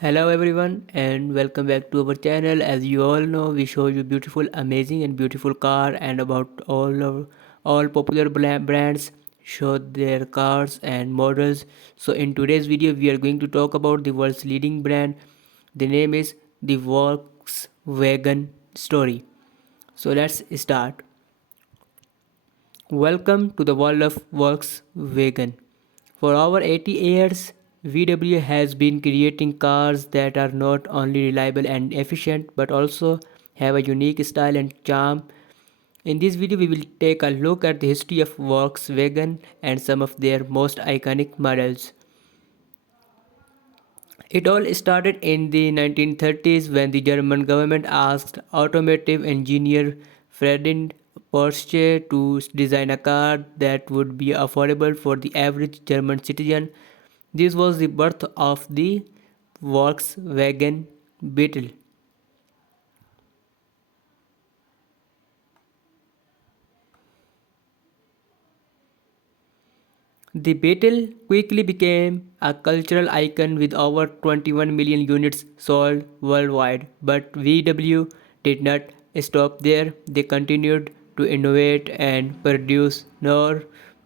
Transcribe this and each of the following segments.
Hello everyone and welcome back to our channel. As you all know, we show you beautiful, amazing and beautiful car and about all popular brands show their cars and models. So in today's video we are going to talk about the world's leading brand. The name is the Volkswagen story. So let's start. Welcome to the world of Volkswagen. For over 80 years, VW has been creating cars that are not only reliable and efficient but also have a unique style and charm. In this video, we will take a look at the history of Volkswagen and some of their most iconic models. It all started in the 1930s when the German government asked automotive engineer Friedrich Porsche to design a car that would be affordable for the average German citizen. This was the birth of the Volkswagen Beetle. The Beetle quickly became a cultural icon with over 21 million units sold worldwide. But VW did not stop there. They continued to innovate and produce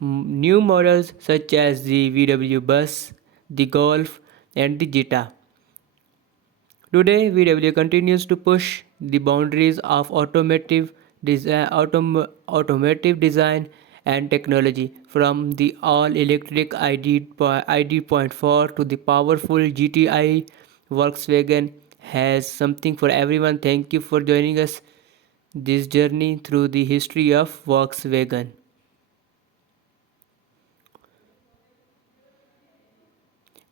new models such as the VW Bus, the Golf, and the Jetta. Today, VW continues to push the boundaries of automotive design and technology, from the all-electric ID.4 to the powerful GTI. Volkswagen has something for everyone. Thank you for joining us this journey through the history of Volkswagen.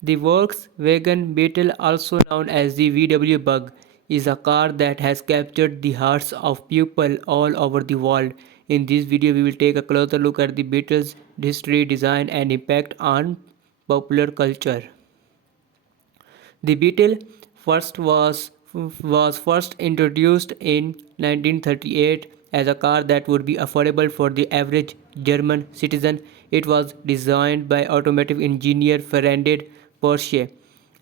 The Volkswagen Beetle, also known as the VW Bug, is a car that has captured the hearts of people all over the world. In this video, we will take a closer look at the Beetle's history, design, and impact on popular culture. The Beetle first was first introduced in 1938 as a car that would be affordable for the average German citizen. It was designed by automotive engineer Friedrich Porsche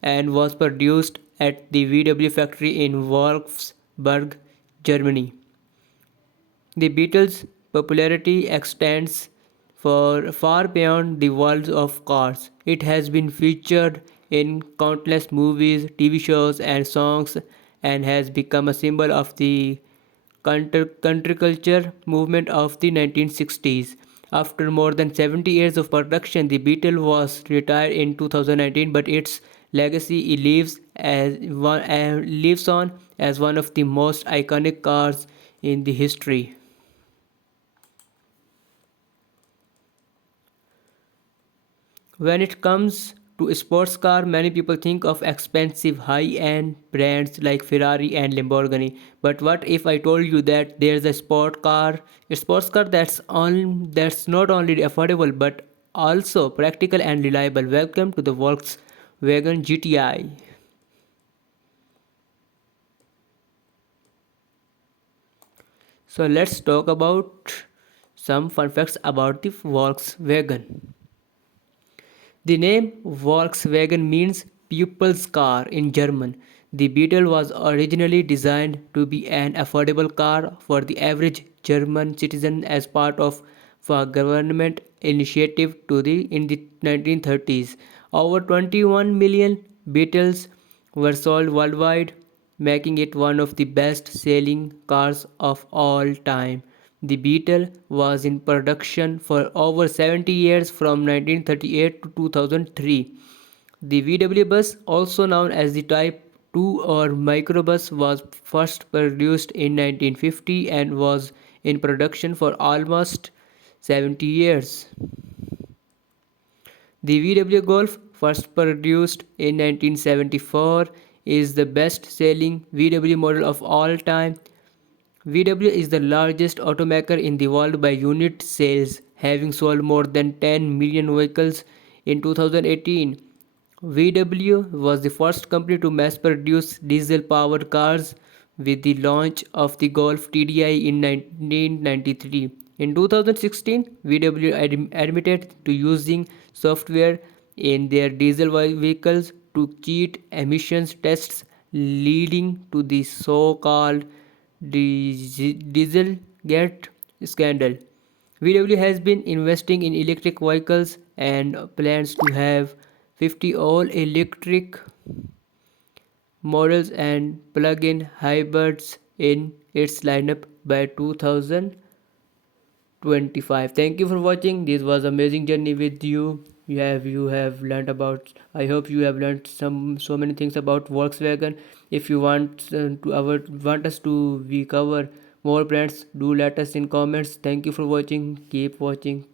and was produced at the VW factory in Wolfsburg, Germany. The Beatles' popularity extends for far beyond the world of cars. It has been featured in countless movies, TV shows, and songs, and has become a symbol of the counterculture movement of the 1960s. After more than 70 years of production, the Beetle was retired in 2019, but its legacy lives on as one of the most iconic cars in the history. When it comes to sports car, many people think of expensive high-end brands like Ferrari and Lamborghini. But what if I told you that there's a sports car that's not only affordable but also practical and reliable. Welcome to the Volkswagen GTI. So let's talk about some fun facts about the Volkswagen. The name Volkswagen means "people's car" in German. The Beetle was originally designed to be an affordable car for the average German citizen as part of a government initiative in the 1930s. Over 21 million Beetles were sold worldwide, making it one of the best-selling cars of all time. The Beetle was in production for over 70 years from 1938 to 2003. The VW bus, also known as the Type 2 or microbus, was first produced in 1950 and was in production for almost 70 years. The VW Golf, first produced in 1974, is the best-selling VW model of all time. VW is the largest automaker in the world by unit sales, having sold more than 10 million vehicles in 2018. VW was the first company to mass produce diesel powered cars with the launch of the Golf TDI in 1993. In 2016, VW admitted to using software in their diesel vehicles to cheat emissions tests, leading to the so-called Dieselgate scandal. VW has been investing in electric vehicles and plans to have 50 all-electric models and plug-in hybrids in its lineup by 2025. Thank you for watching. This was amazing journey with you. You have learned about. I hope you have learned so many things about Volkswagen. If you want us to we cover more brands, do let us in comments. Thank you for watching. Keep watching.